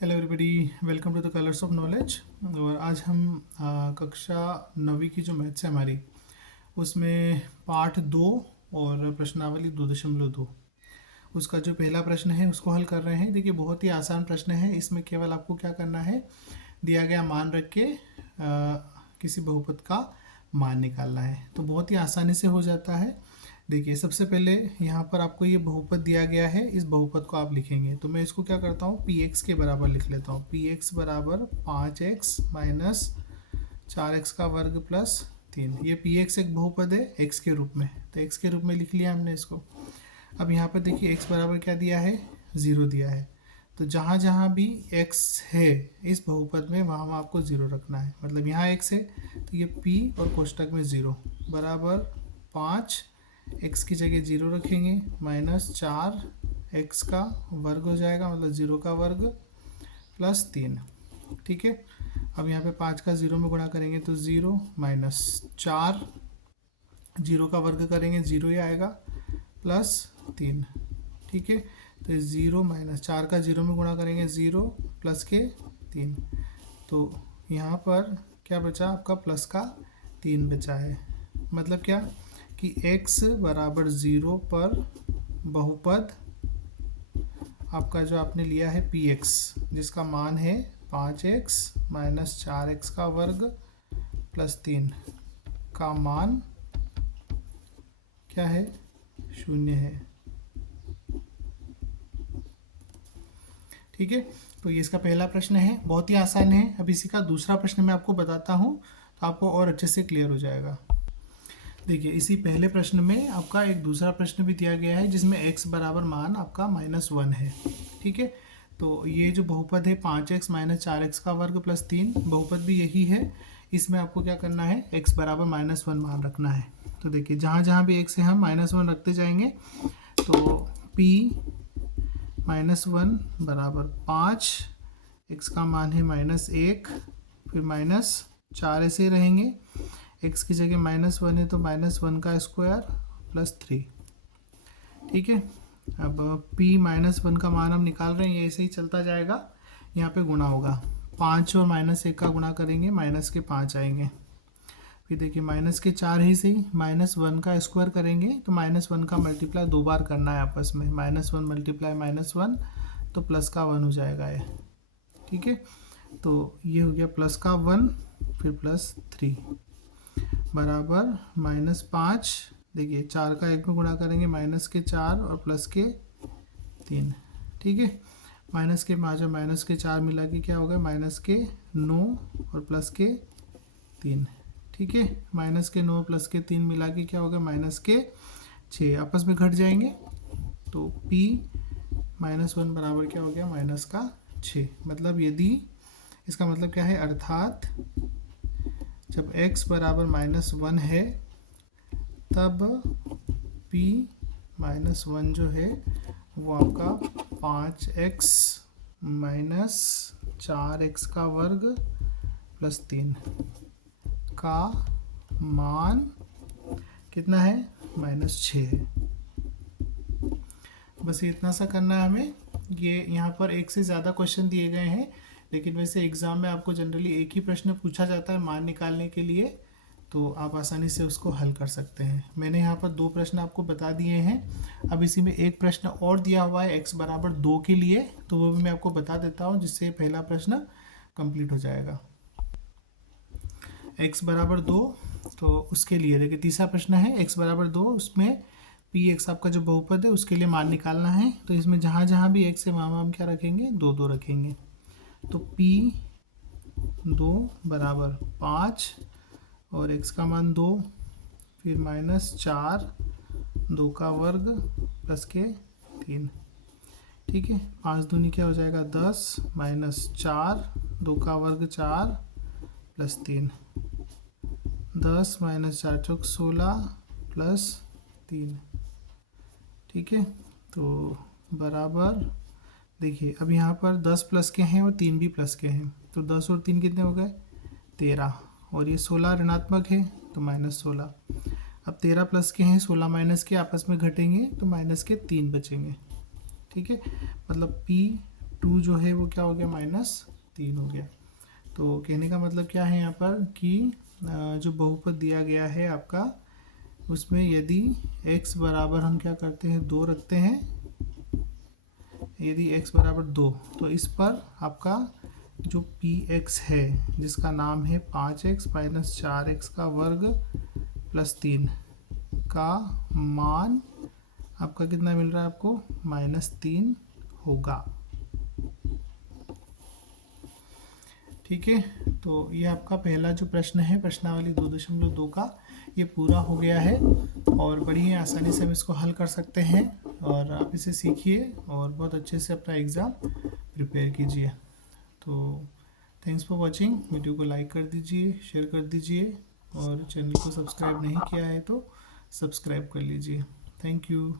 Hello everybody, welcome to the colours of knowledge. और आज हम कक्षा 9वीं की जो मैथ्स है हमारी, उसमें पार्ट 2 और प्रश्नावली 2.2 उसका जो पहला प्रश्न है उसको हल कर रहे हैं। देखिए, बहुत ही आसान प्रश्न है। इसमें केवल आपको क्या करना है, दिया गया मान रख के किसी बहुपद का मान निकालना है, तो बहुत ही आसानी से हो जाता है। देखिए, सबसे पहले यहाँ पर आपको ये बहुपद दिया गया है, इस बहुपद को आप लिखेंगे। तो मैं इसको क्या करता हूँ, पी एक्स के बराबर लिख लेता हूँ। पी एक्स बराबर 5x माइनस 4x का वर्ग प्लस 3। ये पी एक्स एक बहुपद है एक्स के रूप में, तो एक्स के रूप में लिख लिया हमने इसको। अब यहाँ पर देखिए, एक्स बराबर क्या दिया है, 0 दिया है। तो जहाँ जहाँ भी x है इस बहुपद में, वहाँ वहाँ आपको 0 रखना है। मतलब यहाँ x है तो ये p और कोष्टक में 0 बराबर 5, x की जगह 0 रखेंगे, माइनस 4x का वर्ग हो जाएगा, मतलब 0 का वर्ग प्लस 3। ठीक है। अब यहाँ पे 5 का 0 में गुणा करेंगे तो 0 माइनस 4, 0 का वर्ग करेंगे 0 ही आएगा, प्लस 3। ठीक है। तो 0 माइनस 4 का 0 में गुणा करेंगे 0 प्लस के 3। तो यहाँ पर क्या बचा आपका, प्लस का 3 बचा है। मतलब क्या कि x बराबर 0 पर बहुपद आपका जो आपने लिया है पी एक्स, जिसका मान है 5x माइनस 4x का वर्ग प्लस 3 का मान क्या है, 0 है। ठीक है। तो ये इसका पहला प्रश्न है, बहुत ही आसान है। अब इसी का दूसरा प्रश्न मैं आपको बताता हूँ, तो आपको और अच्छे से क्लियर हो जाएगा। देखिए, इसी पहले प्रश्न में आपका एक दूसरा प्रश्न भी दिया गया है, जिसमें x बराबर मान आपका -1 है। ठीक है। तो ये जो बहुपद है 5x माइनस 4x का वर्ग प्लस 3, बहुपद भी यही है। इसमें आपको क्या करना है, x बराबर -1 मान रखना है। तो देखिए, जहाँ जहाँ भी x है हम -1 रखते जाएंगे। तो p -1 बराबर 5, x का मान है -1, फिर -4 ऐसे रहेंगे। x की जगह -1 है तो -1 का स्क्वायर प्लस 3। ठीक है। अब p -1 का मान हम निकाल रहे हैं, ये ऐसे ही चलता जाएगा। यहाँ पे गुणा होगा, 5 और -1 का गुणा करेंगे, माइनस के 5 आएंगे। फिर देखिए, माइनस के 4 ही सही, -1 का स्क्वायर करेंगे तो -1 का मल्टीप्लाई 2 बार करना है आपस में। -1 मल्टीप्लाई -1 तो प्लस का 1 हो जाएगा ये। ठीक है। तो ये हो गया प्लस का 1, फिर प्लस 3 बराबर -5। देखिए, 4 का 1 में गुणा करेंगे, माइनस के 4 और प्लस के 3। ठीक है। माइनस के 5 और माइनस के 4 मिला के क्या हो गया, माइनस के 9 और प्लस के 3। ठीक है। माइनस के 9 प्लस के 3 मिला के क्या हो गया, माइनस के 6, आपस में घट जाएंगे। तो p -1 बराबर क्या हो गया, माइनस का 6। मतलब यदि, इसका मतलब क्या है, अर्थात जब x बराबर -1 है तब p -1 जो है वो आपका 5x माइनस 4x का वर्ग प्लस 3 का मान कितना है, -6 है। बस ये इतना सा करना है हमें। ये यहाँ पर एक से ज़्यादा क्वेश्चन दिए गए हैं, लेकिन वैसे एग्ज़ाम में आपको जनरली एक ही प्रश्न पूछा जाता है मान निकालने के लिए, तो आप आसानी से उसको हल कर सकते हैं। मैंने यहाँ पर 2 प्रश्न आपको बता दिए हैं। अब इसी में एक प्रश्न और दिया हुआ है x बराबर 2 के लिए, तो वो भी मैं आपको बता देता हूँ, जिससे पहला प्रश्न कंप्लीट हो जाएगा। x बराबर 2, तो उसके लिए देखिए तीसरा प्रश्न है x बराबर 2, उसमें पी एक्स आपका जो बहुपद है उसके लिए मान निकालना है। तो इसमें जहाँ जहाँ भी x है वहाँ हम क्या रखेंगे, 2 2 रखेंगे। तो p2 बराबर 5 और x का मान 2, फिर -4, 2 का वर्ग प्लस के 3। ठीक है। 5 दूनी क्या हो जाएगा, 10, -4, 2 का वर्ग 4 प्लस 3। 10 - 4 चौक 16 प्लस 3। ठीक है। तो बराबर, देखिए अब यहाँ पर 10 प्लस के हैं और 3 भी प्लस के हैं, तो 10 और 3 कितने हो गए, 13। और ये 16 ऋणात्मक है तो -16। अब 13 प्लस के हैं, 16 माइनस के आपस में घटेंगे तो -3 बचेंगे। ठीक है। मतलब p 2 जो है वो क्या हो गया, -3 हो गया। तो कहने का मतलब क्या है यहाँ पर कि जो बहुपद दिया गया है आपका, उसमें यदि x बराबर हम क्या करते हैं, 2 रखते हैं, यदि x बराबर 2, तो इस पर आपका जो px है, जिसका नाम है 5x माइनस 4x का वर्ग प्लस 3 का मान आपका कितना मिल रहा है आपको, -3 होगा। ठीक है, तो ये आपका पहला जो प्रश्न है प्रश्नावली 2.2 का, ये पूरा हो गया है और बड़ी ही आसानी से हम इसको हल कर सकते हैं। और आप इसे सीखिए और बहुत अच्छे से अपना एग्ज़ाम प्रिपेयर कीजिए। तो थैंक्स फॉर वॉचिंग। वीडियो को लाइक कर दीजिए, शेयर कर दीजिए और चैनल को सब्सक्राइब नहीं किया है तो सब्सक्राइब कर लीजिए। Thank you.